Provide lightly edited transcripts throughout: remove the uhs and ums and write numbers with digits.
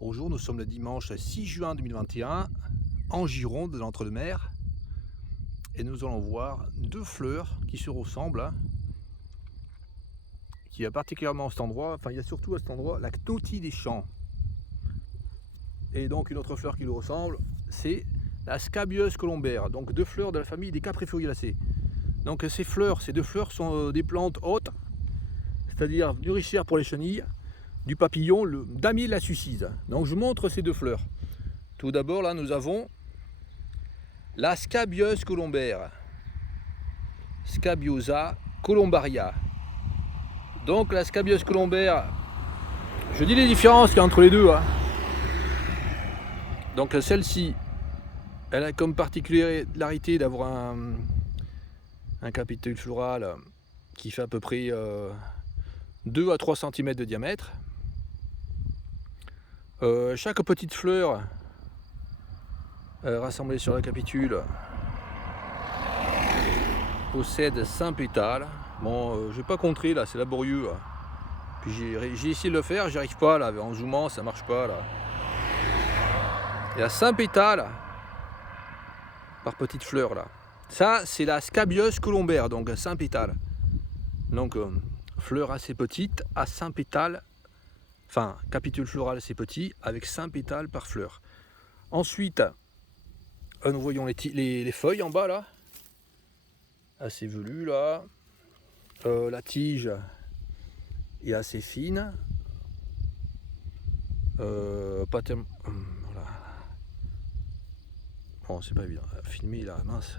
Bonjour, nous sommes le dimanche 6 juin 2021 en Gironde, dans l'Entre-deux-Mers, et nous allons voir deux fleurs qui se ressemblent, qui a particulièrement à cet endroit, enfin il y a surtout à cet endroit la cnotie des champs. Et donc une autre fleur qui lui ressemble, c'est la scabieuse colombaire, donc deux fleurs de la famille des Caprifoliacées. Donc ces deux fleurs sont des plantes hautes, c'est-à-dire nourricières pour les chenilles, du papillon, le damier de la suicide. Donc je montre ces deux fleurs. Tout d'abord là nous avons la scabieuse colombaire, Scabiosa colombaria. Donc la scabieuse colombaire, je dis les différences qu'il y a entre les deux. Donc celle-ci, elle a comme particularité d'avoir un capitule floral qui fait à peu près 2 à 3 cm de diamètre. Chaque petite fleur rassemblée sur la capitule possède 5 pétales. Bon, je vais pas contrer là, c'est laborieux. Puis j'ai essayé de le faire, j'y arrive pas là, en zoomant ça marche pas là. Il y a 5 pétales par petite fleur là. Ça c'est la scabieuse colombaire, donc 5 pétales. Donc fleur assez petite à 5 pétales, enfin capitule florale assez petit avec 5 pétales par fleur. Ensuite, nous voyons les feuilles en bas là, assez velues là. La tige est assez fine, pas tellement. Voilà. Bon, c'est pas évident à filmer là, mince.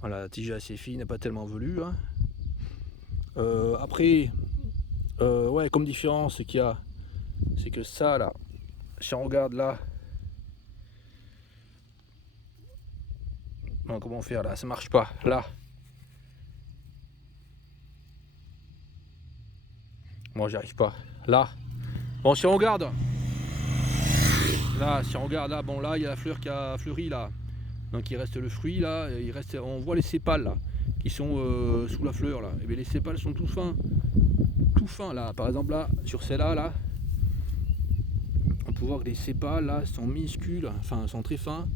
Voilà, la tige est assez fine, pas tellement velue. Après, ouais, comme différence, c'est que ça là, si on regarde là, non, comment faire là, ça marche pas là. Moi, j'y arrive pas là. Bon, si on regarde là, bon là, il y a la fleur qui a fleuri là. Donc il reste le fruit là, on voit les sépales là, qui sont sous la fleur là. Et bien les sépales sont tout fins là. Par exemple là, sur celle-là là, on peut voir que les sépales là sont minuscules, enfin sont très fins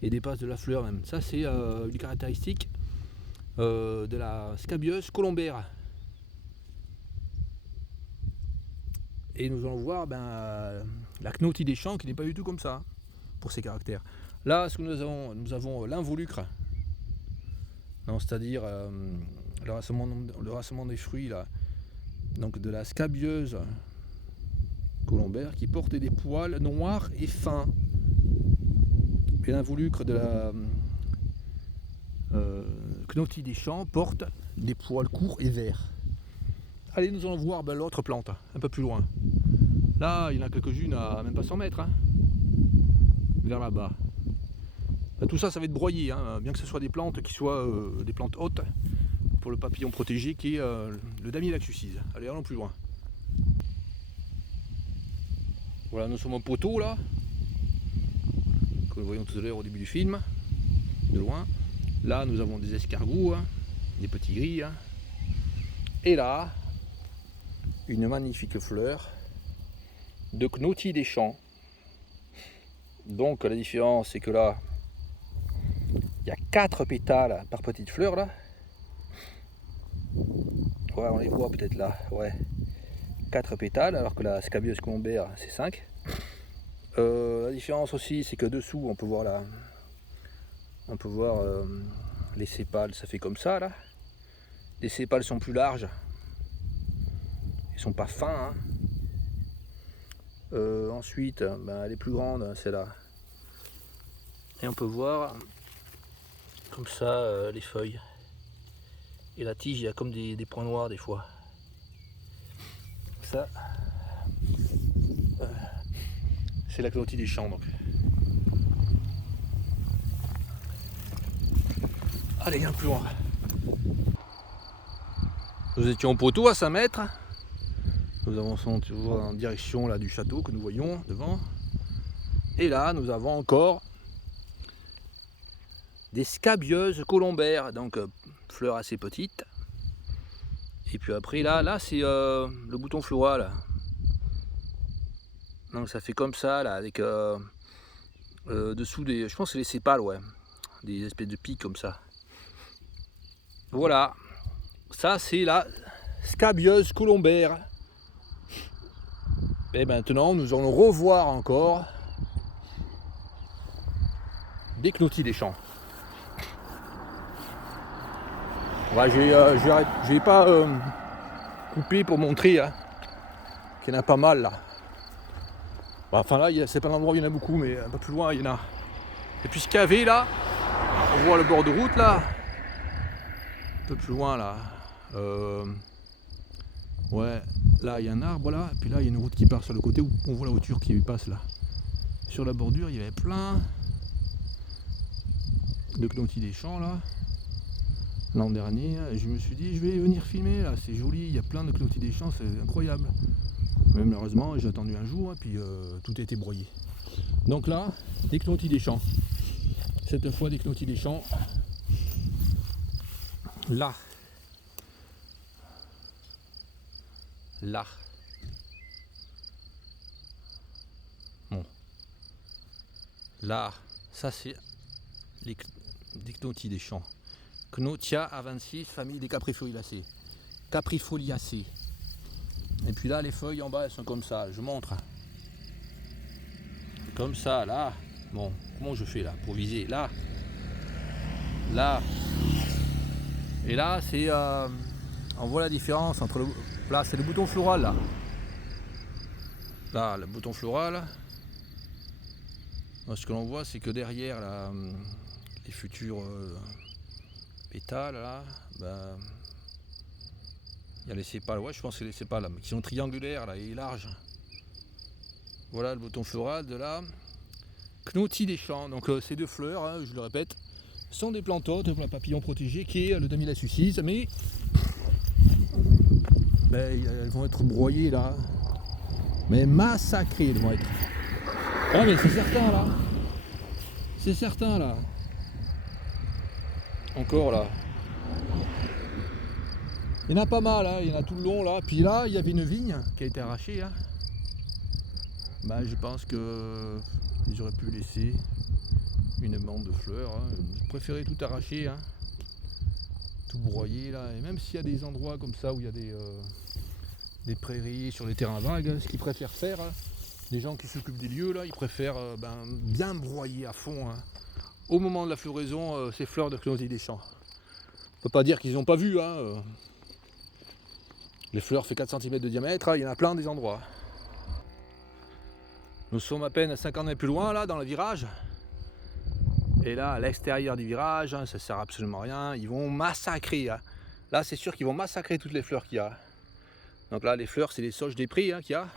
et dépassent de la fleur même. Ça c'est une caractéristique de la scabieuse colombaire. Et nous allons voir la cnotie des champs qui n'est pas du tout comme ça pour ses caractères. Là, ce que nous avons l'involucre, c'est-à-dire le rassemblement des fruits là, donc de la scabieuse colombaire qui porte des poils noirs et fins. Et l'involucre de la cnotie des champs porte des poils courts et verts. Allez, nous allons voir l'autre plante, un peu plus loin. Là, il y en a quelques-unes à même pas 100 mètres, vers là-bas. Tout ça, ça va être broyé, bien que ce soit des plantes qui soient des plantes hautes pour le papillon protégé qui est le damier lactucide. Allez, allons plus loin. Voilà, nous sommes au poteau là, que nous voyons tout à l'heure au début du film, de loin. Là, nous avons des escargots, des petits gris. Et là, une magnifique fleur de cnotie des champs. Donc la différence, c'est que là, il y a 4 pétales par petite fleur là. Ouais, on les voit peut-être là, ouais. 4 pétales, alors que la scabieuse colombaire, c'est 5. La différence aussi, c'est que dessous, on peut voir les sépales, ça fait comme ça là. Les sépales sont plus larges, ils sont pas fins. Ensuite, elle est plus grande, celle-là. Et on peut voir comme ça les feuilles. Et la tige, il y a comme des points noirs des fois. Ça, c'est la cnotie des champs donc. Allez, un peu plus loin. Nous étions au poteau à 5 mètres. Nous avançons toujours en direction là, du château que nous voyons devant. Et là, nous avons encore des scabieuses colombaires, donc fleurs assez petites. Et puis après là c'est le bouton floral. Donc ça fait comme ça là, avec dessous des. Je pense que c'est les sépales, ouais. Des espèces de pics comme ça. Voilà. Ça c'est la scabieuse colombaire. Et maintenant nous allons revoir encore des cnotys des champs. Ouais, j'ai pas coupé pour montrer hein, qu'il y en a pas mal là. Enfin là, c'est pas l'endroit où il y en a beaucoup, mais un peu plus loin il y en a. Et puis ce cavé là, on voit le bord de route là, un peu plus loin là. Ouais, là il y a un arbre là, et puis là il y a une route qui part sur le côté où on voit la voiture qui passe là. Sur la bordure, il y avait plein de cnotys des champs là. L'an dernier, je me suis dit je vais venir filmer là, c'est joli, il y a plein de cnotys des champs, c'est incroyable. Mais malheureusement j'ai attendu un jour et puis tout a été broyé. Donc là, des cnotys des champs. Cette fois des cnotys des champs. Là. Là. Bon. Là, ça c'est des cnotys des champs. Cnotia avensis, famille des caprifoliacées. Caprifoliacées. Et puis là, les feuilles en bas, elles sont comme ça. Je montre. Comme ça, là. Bon, comment je fais là pour viser? Là. Là. Et là, c'est... on voit la différence entre le... Là, c'est le bouton floral, là. Là, le bouton floral. Ce que l'on voit, c'est que derrière, là, les futurs pétales, là, ben... il y a les sépales, ouais, je pense que c'est les sépales, là, qui sont triangulaires, là, et larges. Voilà le bouton floral de la Cnotys des champs. Donc ces deux fleurs, hein, je le répète, sont des plantotes pour la papillon protégé qui est le Damila sucis, mais elles vont être broyées là. Mais massacrées elles vont être. Ah mais c'est certain là. C'est certain là. Encore là. Il y en a pas mal, hein, il y en a tout le long là. Puis là, il y avait une vigne qui a été arrachée. Hein. Je pense que j'aurais pu laisser une bande de fleurs. Hein. Je préférais tout arracher, hein. Tout broyer là. Et même s'il y a des endroits comme ça où il y a des prairies sur les terrains vagues, ce qu'ils préfèrent faire, hein, les gens qui s'occupent des lieux là, ils préfèrent bien broyer à fond. Hein. Au moment de la floraison, ces fleurs de cnotys des champs. On peut pas dire qu'ils n'ont pas vu. Hein. Les fleurs font 4 cm de diamètre, hein, il y en a plein des endroits. Nous sommes à peine à 50 mètres plus loin là dans le virage. Et là à l'extérieur du virage, hein, ça sert absolument à rien. Ils vont massacrer. Hein. Là c'est sûr qu'ils vont massacrer toutes les fleurs qu'il y a. Donc là les fleurs c'est les sauges des prés hein, qu'il y a.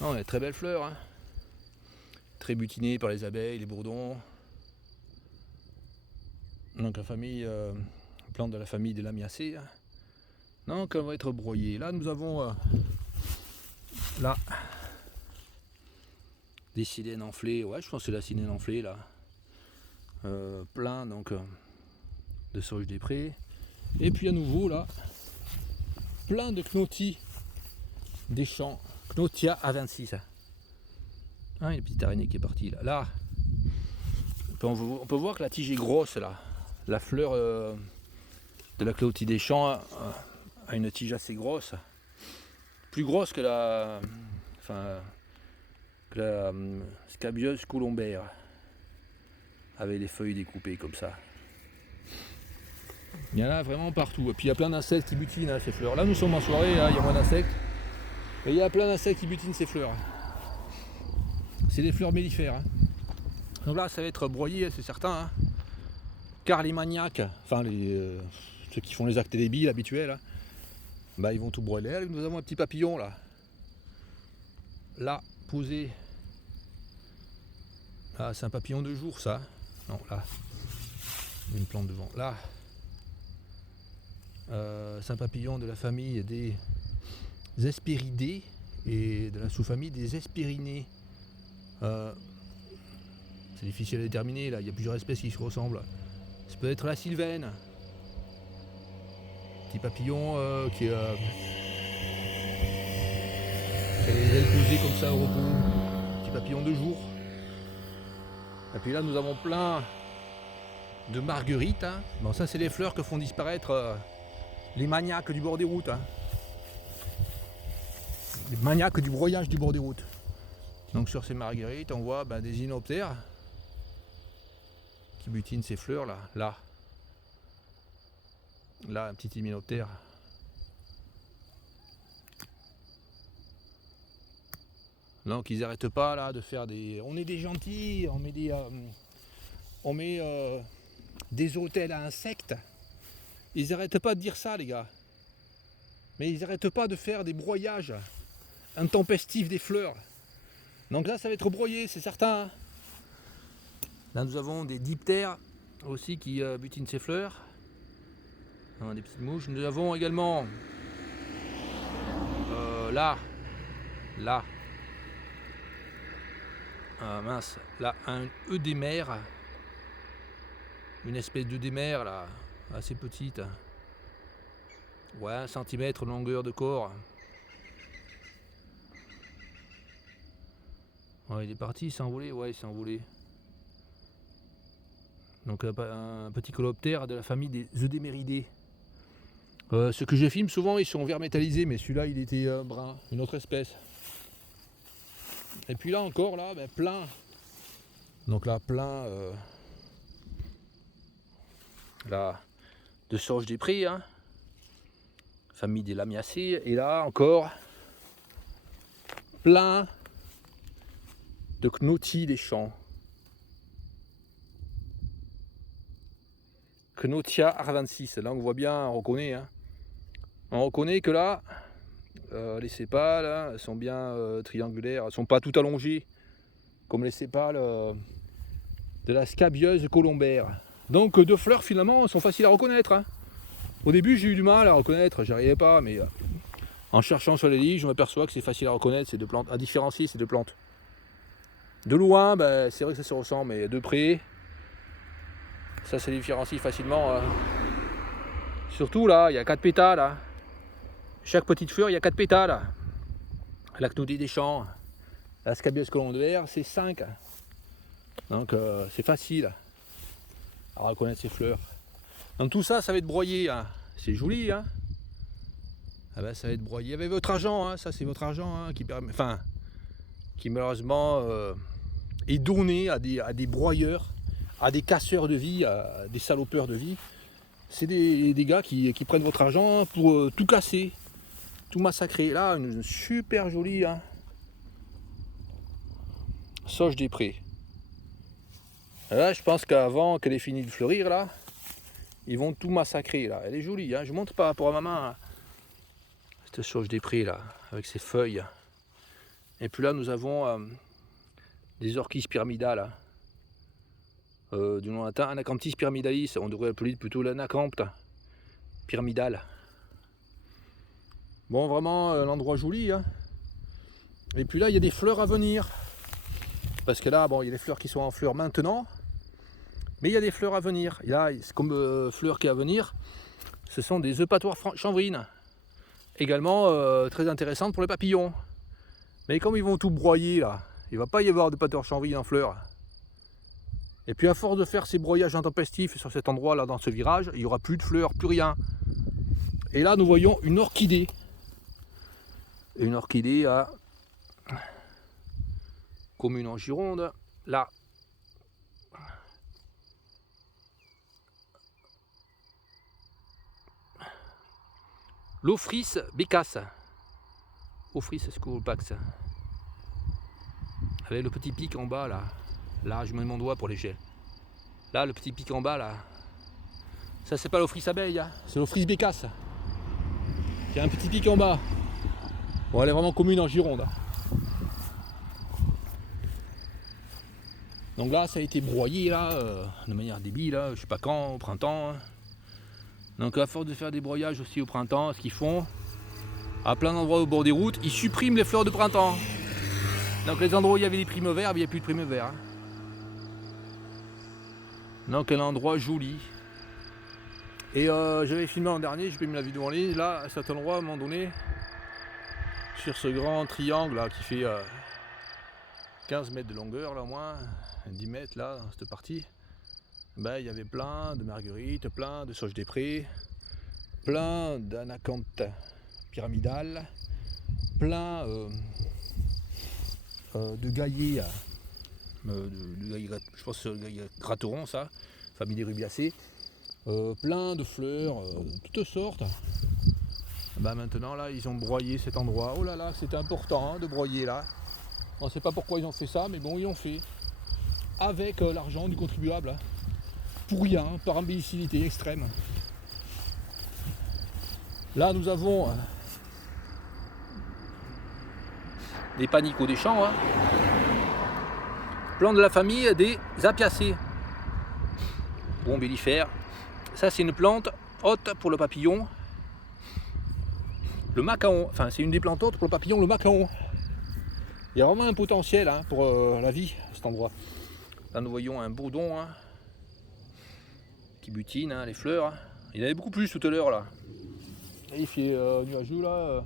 Non, il y a de très belles fleurs. Hein. Très butinées par les abeilles, les bourdons. Donc la famille, plante de la famille des lamiacées. Hein. Donc elle va être broyée. Là nous avons là des silènes enflées, ouais je pense que c'est la silène enflée là. Plein donc de sauge des prés. Et puis à nouveau là, plein de cnotys des champs. Cnotia avensis. Ah, il y a une petite araignée qui est partie là. Là, on peut voir que la tige est grosse là. La fleur de la cnotys des champs a une tige assez grosse. Plus grosse que la scabieuse colombaire, avec les feuilles découpées comme ça. Il y en a vraiment partout. Et puis il y a plein d'insectes qui butinent hein, ces fleurs. Là nous sommes en soirée, hein, il y a moins d'insectes. Mais il y a plein d'insectes qui butinent ces fleurs. C'est des fleurs mellifères. Hein. Donc là ça va être broyé, c'est certain. Hein. Car les maniaques, enfin ceux qui font les actes débiles habituels, hein, ils vont tout broyer. Là, nous avons un petit papillon là. Là, posé. Ah, c'est un papillon de jour ça. Non, là. Une plante devant. Là. C'est un papillon de la famille des Hespéridés et de la sous-famille des Hespérinés. C'est difficile à déterminer, là, il y a plusieurs espèces qui se ressemblent. Ça peut être la sylvaine. Petit papillon qui est Et les ailes posées comme ça au repos, petit papillon de jour. Et puis là nous avons plein de marguerites. Hein. Bon, ça c'est les fleurs que font disparaître les maniaques du bord des routes. Hein. Les maniaques du broyage du bord des routes. Donc sur ces marguerites on voit des hyménoptères qui butinent ces fleurs là. Là un petit hyménoptère. Donc ils n'arrêtent pas là de faire des. On est des gentils, on met des hôtels à insectes. Ils n'arrêtent pas de dire ça les gars. Mais ils n'arrêtent pas de faire des broyages intempestifs des fleurs. Donc là ça va être broyé, c'est certain. Là nous avons des diptères aussi qui butinent ces fleurs. Des petites mouches. Nous avons également là. Mince, là un œdémère, une espèce d'œdémère là, assez petite, ouais, 1 cm de longueur de corps. Ouais, il est parti, il s'est envolé, ouais, il s'est envolé. Donc un petit coléoptère de la famille des œdéméridés. Ceux que je filme souvent ils sont vert métallisés, mais celui-là il était brun, une autre espèce. Et puis là encore là, plein. Donc là plein là, de sauge des prés, hein. Famille des lamiacées. Et là encore plein de cnotis des champs. Knotia arvensis. Là on voit bien, on reconnaît. Hein. On reconnaît que là, les sépales hein, elles sont bien triangulaires, elles ne sont pas toutes allongées comme les sépales de la scabieuse colombaire. Donc deux fleurs finalement sont faciles à reconnaître. Hein. Au début j'ai eu du mal à reconnaître, j'arrivais pas, mais en cherchant sur les livres je m'aperçois que c'est facile à reconnaître ces deux plantes, à différencier ces deux plantes. De loin, c'est vrai que ça se ressemble, mais de près, ça se différencie facilement. Surtout là, il y a 4 pétales. Hein. Chaque petite fleur, il y a 4 pétales. La cnodie des champs, la scabieuse colombaire, c'est 5. Donc c'est facile à reconnaître ces fleurs. Donc tout ça, ça va être broyé. Hein. C'est joli. Hein. Ah ça va être broyé avec votre argent. Hein. Ça, c'est votre argent hein, qui malheureusement est donné à des broyeurs, à des casseurs de vie, à des salopeurs de vie. C'est des gars qui prennent votre argent pour tout casser. Tout massacré. Là, une super jolie hein, sauge des prés. Là, je pense qu'avant qu'elle ait fini de fleurir, là, ils vont tout massacrer. Là, elle est jolie. Hein. Je vous montre par rapport à ma main cette sauge des prés là, avec ses feuilles. Et puis là, nous avons des orchis pyramidales. Du nom latin, Anacanthis pyramidalis. On devrait appeler plutôt l'anacampte pyramidale. Bon, vraiment, l'endroit joli. Hein. Et puis là, il y a des fleurs à venir. Parce que là, bon, il y a des fleurs qui sont en fleurs maintenant. Mais il y a des fleurs à venir. Et là, comme fleurs qui est à venir, ce sont des eupatoires chanvrines. Également très intéressantes pour les papillons. Mais comme ils vont tout broyer, là, il ne va pas y avoir de eupatoires chanvrines en fleurs. Et puis à force de faire ces broyages intempestifs sur cet endroit là, dans ce virage, il n'y aura plus de fleurs, plus rien. Et là, nous voyons une orchidée. Une orchidée à commune en Gironde, là. L'Ophrys becas. Ophrys scolopax. Avec le petit pic en bas là. Là, je mets mon doigt pour lécher. Là, le petit pic en bas là. Ça, c'est pas l'Ophrys abeille, hein. C'est l'Ophrys becas. Il y a un petit pic en bas. Bon, elle est vraiment commune en Gironde. Donc là, ça a été broyé là, de manière débile, là, je sais pas quand, au printemps. Hein. Donc à force de faire des broyages aussi au printemps, ce qu'ils font, à plein d'endroits au bord des routes, ils suppriment les fleurs de printemps. Donc les endroits où il y avait des primevères, il n'y a plus de primevères. Hein. Donc un endroit joli. Et j'avais filmé l'an dernier, j'ai mis la vidéo en ligne, là, à cet endroit, à un moment donné, sur ce grand triangle là qui fait 15 mètres de longueur là au moins, 10 mètres là dans cette partie, ben, il y avait plein de marguerites, plein de sauge des prés, plein d'anacanthes pyramidales, plein de gaillets, je pense que c'est gaillet gratteron ça, famille des rubiacées, plein de fleurs, de toutes sortes. Ben maintenant là ils ont broyé cet endroit. Oh là là, c'était important de broyer là. On ne sait pas pourquoi ils ont fait ça, mais bon ils l'ont fait. Avec l'argent du contribuable. Hein. Pour rien, par imbécilité extrême. Là nous avons des panicots des champs. Hein. Plante de la famille des apiacées. Bon mellifère. Ça c'est une plante haute pour le papillon. Le macaon, enfin c'est une des plantes hautes pour le papillon, le macaon. Il y a vraiment un potentiel hein, pour la vie à cet endroit. Là nous voyons un bourdon hein, qui butine hein, les fleurs. Hein. Il y en avait beaucoup plus tout à l'heure là. Et il fait nuageux là.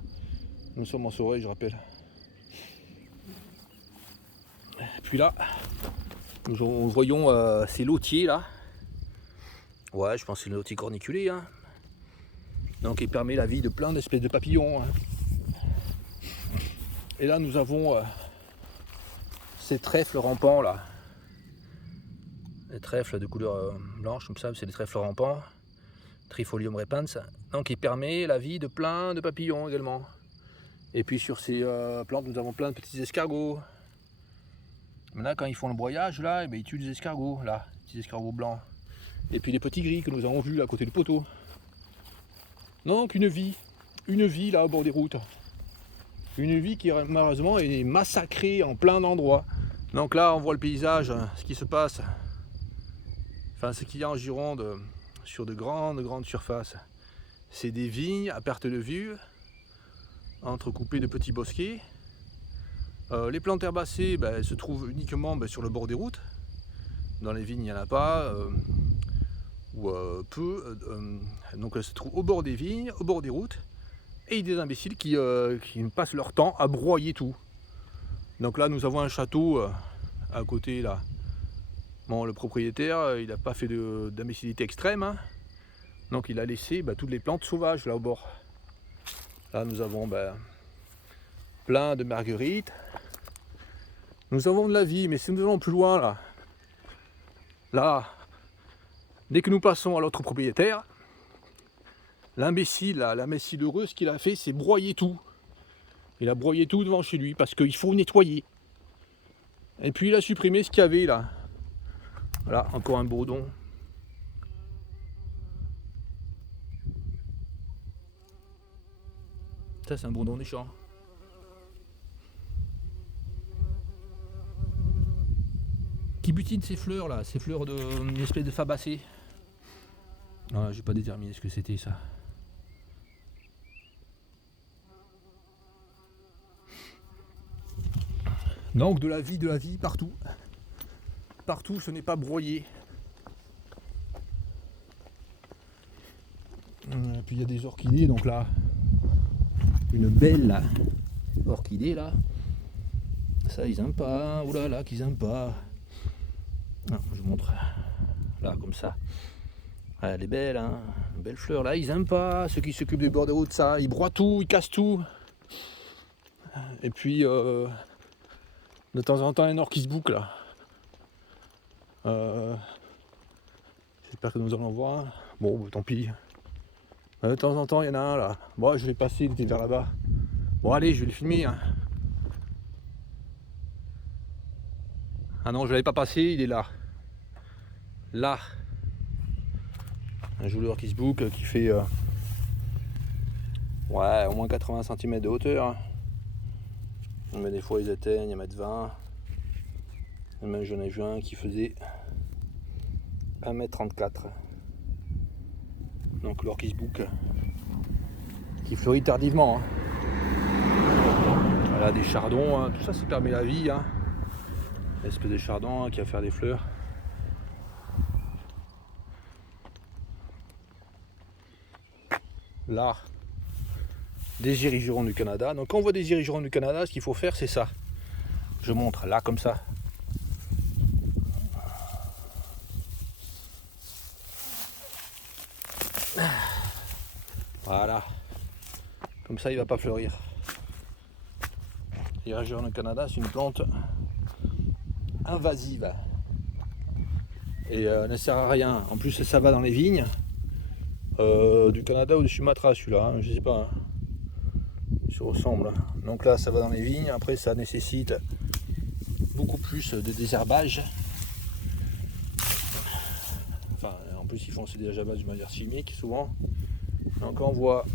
Nous sommes en soirée je rappelle. Et puis là, nous voyons ces lotiers là. Ouais je pense que c'est le lotier corniculé. Hein. Donc il permet la vie de plein d'espèces de papillons. Hein. Et là nous avons ces trèfles rampants là. Les trèfles de couleur blanche comme ça, c'est des trèfles rampants. Trifolium repens. Donc il permet la vie de plein de papillons également. Et puis sur ces plantes nous avons plein de petits escargots. Maintenant quand ils font le broyage là, eh bien, ils tuent des escargots là, des petits escargots blancs. Et puis les petits gris que nous avons vus là à côté du poteau. Donc une vie là au bord des routes. Une vie qui malheureusement est massacrée en plein d'endroits. Donc là on voit le paysage, ce qui se passe. Enfin ce qu'il y a en Gironde sur de grandes surfaces. C'est des vignes à perte de vue, entrecoupées de petits bosquets. Les plantes herbacées elles se trouvent uniquement sur le bord des routes. Dans les vignes il n'y en a pas. Ou peu, donc elles se trouvent au bord des vignes, au bord des routes, et il y a des imbéciles qui passent leur temps à broyer tout. Donc là nous avons un château à côté là. Bon le propriétaire il n'a pas fait d'imbécilité extrême, hein. Donc il a laissé toutes les plantes sauvages là au bord. Là nous avons plein de marguerites. Nous avons de la vie, mais si nous allons plus loin là, dès que nous passons à l'autre propriétaire, l'imbécile heureux, ce qu'il a fait, c'est broyer tout. Il a broyé tout devant chez lui parce qu'il faut nettoyer. Et puis il a supprimé ce qu'il y avait là. Voilà, encore un bourdon. Ça, c'est un bourdon des champs. Qui butine ces fleurs là, ces fleurs d'une espèce de fabacée. Ah, j'ai pas déterminé ce que c'était ça. Donc de la vie partout. Partout ce n'est pas broyé. Et puis il y a des orchidées, donc là, une belle orchidée là. Ça ils aiment pas, oulala qu'ils aiment pas. Non, je vous montre là comme ça. Ouais, elle est belle, hein, une belle fleur là, ils aiment pas, ceux qui s'occupent des bords de route, ça, ils broient tout, ils cassent tout. Et puis de temps en temps un or qui se boucle là. J'espère que nous allons voir. Bon tant pis. De temps en temps il y en a un là. Bon je vais passer, il était vers là-bas. Bon allez je vais le filmer. Hein. Ah non je ne l'avais pas passé, il est là. Là. Un joueur qui se boucle qui fait ouais au moins 80 cm de hauteur. Mais des fois ils atteignent 1m20. Même j'en ai vu un qui faisait 1m34. Donc l'or qui se boucle. Qui fleurit tardivement. Hein. Voilà des chardons, hein. Tout ça permet la vie. Hein. L'espèce de chardon hein, qui va faire des fleurs. Là, des hirigirons du Canada. Donc quand on voit des hirigirons du Canada, ce qu'il faut faire c'est ça. Je montre là comme ça. Voilà. Comme ça il va pas fleurir. L'hirigiron du Canada c'est une plante invasive. Et ne sert à rien. En plus ça va dans les vignes. Du Canada ou du Sumatra celui-là, hein, je sais pas. Hein. Il se ressemble. Donc là ça va dans les vignes, après ça nécessite beaucoup plus de désherbage. Enfin en plus ils font ces désherbages de manière chimique souvent. Donc quand on voit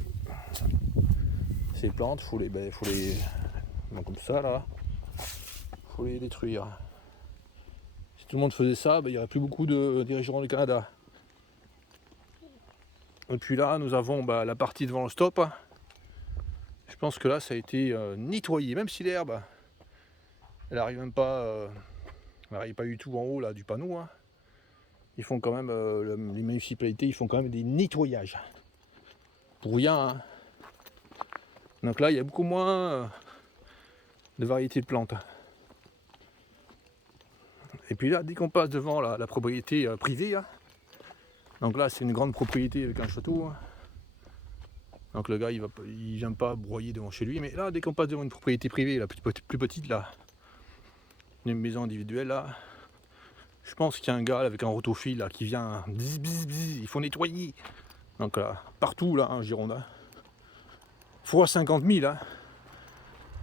ces plantes, faut les bon, comme ça là, faut les détruire. Si tout le monde faisait ça, il n'y aurait plus beaucoup d'hirigirons du Canada. Et puis là nous avons la partie devant le stop. Je pense que là ça a été nettoyé, même si l'herbe elle arrive même pas, elle arrive pas du tout en haut là du panneau. Hein. Ils font quand même, les municipalités ils font quand même des nettoyages. Pour rien. Hein. Donc là il y a beaucoup moins de variétés de plantes. Et puis là dès qu'on passe devant la propriété privée, hein, donc là c'est une grande propriété avec un château. Hein. Donc le gars il vient pas broyer devant chez lui, mais là dès qu'on passe devant une propriété privée, la plus petite là, une maison individuelle là, je pense qu'il y a un gars là, avec un rotofil là qui vient, bzz, bzz, bzz, il faut nettoyer. Donc là, partout là en Gironde, hein. Fois 50 000 hein.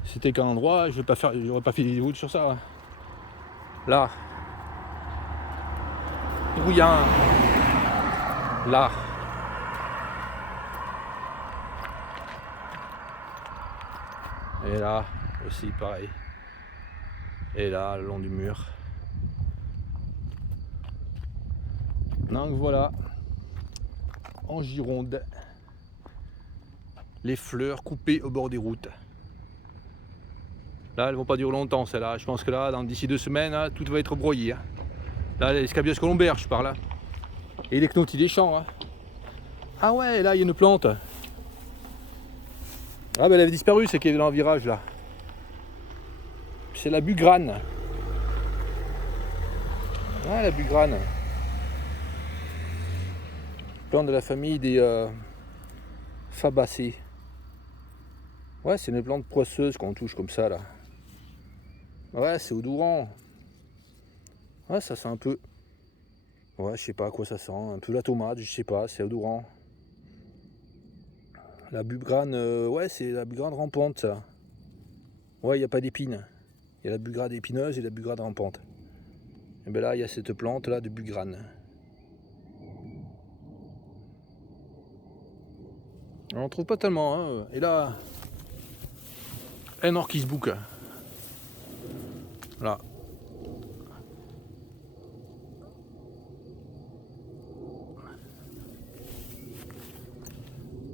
C'était qu'un endroit, j'aurais pas fait des vidéos sur ça. Hein. Là, brouillard, là. Et là aussi pareil. Et là, le long du mur. Donc voilà, en Gironde, les fleurs coupées au bord des routes. Là, elles vont pas durer longtemps, celles-là. Je pense que là, d'ici 2 semaines, là, tout va être broyé. Hein. Là, les scabious colombaires, je parle. Hein. Et les cnotis des champs. Hein. Ah ouais, là, il y a une plante. Ah ben elle avait disparu, c'est qu'elle est dans le virage là. C'est la bugrane. Ouais, la bugrane. Plante de la famille des Fabacées. Ouais, c'est une plante poisseuse qu'on touche comme ça là. Ouais, c'est odorant. Ouais, ça sent un peu. Ouais, je sais pas à quoi ça sent. Un peu la tomate, je sais pas, c'est odorant. La bugrane, ouais, c'est la bugrane rampante ça. Ouais, il n'y a pas d'épines. Il y a la bugrane épineuse et la bugrane rampante. Et bien là, il y a cette plante là de bugrane. On en trouve pas tellement. Hein. Et là, un orchis bouc. Là,